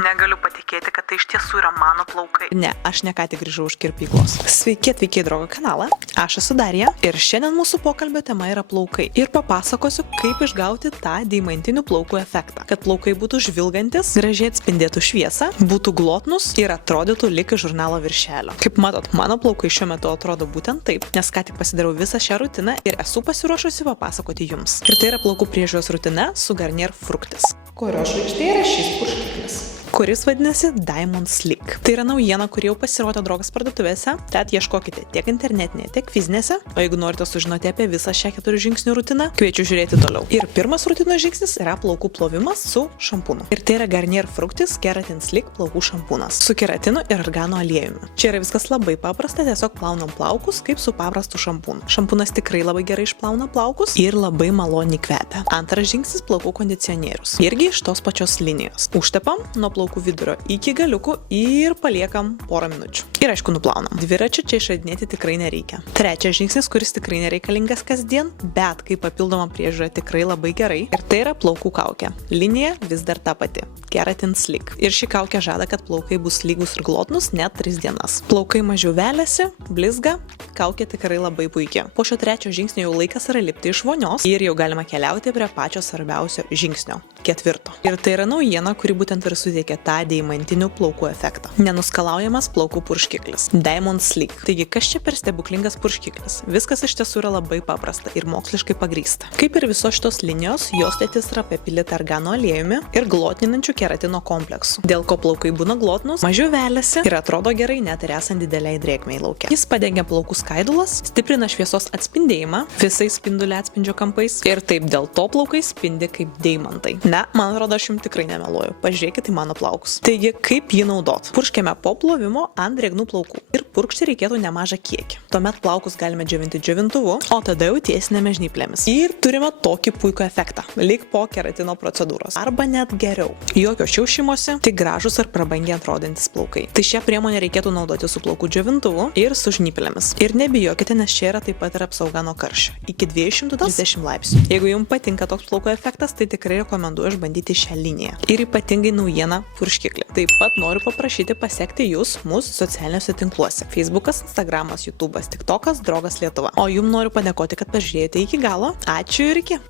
Negaliu patikėti, kad tai iš tiesų yra mano plaukai. Ne, aš ne ką tik grįžau iš kirpyklos. Sveiki atvykę į Drogo kanalą. Aš esu Darija ir šiandien mūsų pokalbio tema yra plaukai. Ir papasakosiu, kaip išgauti tą deimantinių plaukų efektą. Kad plaukai būtų žvilgantis, gražiai atspindėtų šviesą, būtų glotnus ir atrodytų lyg iš žurnalo viršelio. Kaip matot, mano plaukai šiuo metu atrodo būtent taip, nes ką tik pasidariau visą šią rutiną ir esu pasiruošusi papasakoti jums. Ir tai yra plaukų priežiūros rutina su Garnier Fructis, kurio žvaigždė yra šis purškiklis, kuris vadinasi Diamond Sleek. Tai yra naujiena, kuri jau pasirodė Drogos parduotuvėse, tad ieškokite tiek internetinėje, tiek fizinėse, o jeigu norite sužinoti apie visą šią 4 žingsnių rutiną, kviečiu žiūrėti toliau. Ir pirmas rutinos žingsnis yra plaukų plovimas su šampūnu. Ir tai yra Garnier Fructis Keratin Sleek plaukų šampūnas su keratinu ir argano aliejumi. Čia yra viskas labai paprasta, tiesiog plaunam plaukus kaip su paprastu šampūnu. Šampūnas tikrai labai gerai išplauna plaukus ir labai maloniai kvepia. Antras žingsnis - plaukų kondicionierius. Irgi iš tos pačios linijos. Užtepam nuo plaukų vidurio iki galiukų ir paliekam porą minučių. Ir aišku, nuplaunam. Dviračių čia išradinėti tikrai nereikia. Trečias žingsnis, kuris tikrai nereikalingas kasdien, bet kaip papildoma priežiūra tikrai labai gerai. Ir tai yra plaukų kaukė. Linija vis dar ta pati. Keratin Sleek. Ir ši kaukė žada, kad plaukai bus lygus ir glotnus net 3 dienas. Plaukai mažiau veliasi, blizga, kaukė tikrai labai puikia. Po šio trečio žingsnio jau laikas yra lipti iš vonios ir jau galima keliauti prie pačio svarbiausio žingsnio - ketvirto. Ir tai yra naujiena, kuri būtent ir suteikia tą deimantinių plaukų efektą. Nenuskalaujamas plaukų purškiklis - Diamond Sleek. Taigi, kas čia per stebuklingas purškiklis? Viskas iš tiesų yra labai paprasta ir moksliškai pagrįsta. Kaip ir visos šitos linijos, jos tėtis yra apipildyta argano aliejumi ir glotninančiu keratino kompleksu. Dėl ko plaukai būna glotnus, mažiau veliasi ir atrodo gerai net ir esant dideliai drėgmei lauke. Jis padengia plaukų skaidulas, stiprina šviesos atspindėjimą visais spindulio atspindžio kampais ir taip dėl to plaukai spindi kaip deimantai. Ne, man atrodo, aš jums tikrai nemeluoju. Pažiūrėkite į mano plaukus. Taigi, kaip jį naudot? Purškime po plovimo ant drėgnų plaukų ir purkšti reikėtų nemažą kiekį. Tuomet plaukus galime džiovinti džiovintuvu, o tada jau tiesinėme žnyplėmis. Ir turime tokį puikų efektą, lyg po keratino procedūros. Arba net geriau. Jokio šiaušimosi, tik gražus ir prabangiai atrodantis plaukai. Tai šią priemonę reikėtų naudoti su plaukų džiovintuvu ir su žnyplėmis. Ir nebijokite, nes čia yra taip pat ir apsauga nuo karščio. Iki 230 laipsnių. Jeigu jums patinka toks plaukų efektas, tai tikrai rekomenduoju išbandyti šią liniją. Ir ypatingai naujieną purškiklį. Taip pat noriu paprašyti pasekti jūs mūsų socialiniuose tinkluose. Facebookas, Instagramas, YouTube'as, TikTokas, Drogas Lietuva. O jums noriu padėkoti, kad pažiūrėjote iki galo. Ačiū ir iki.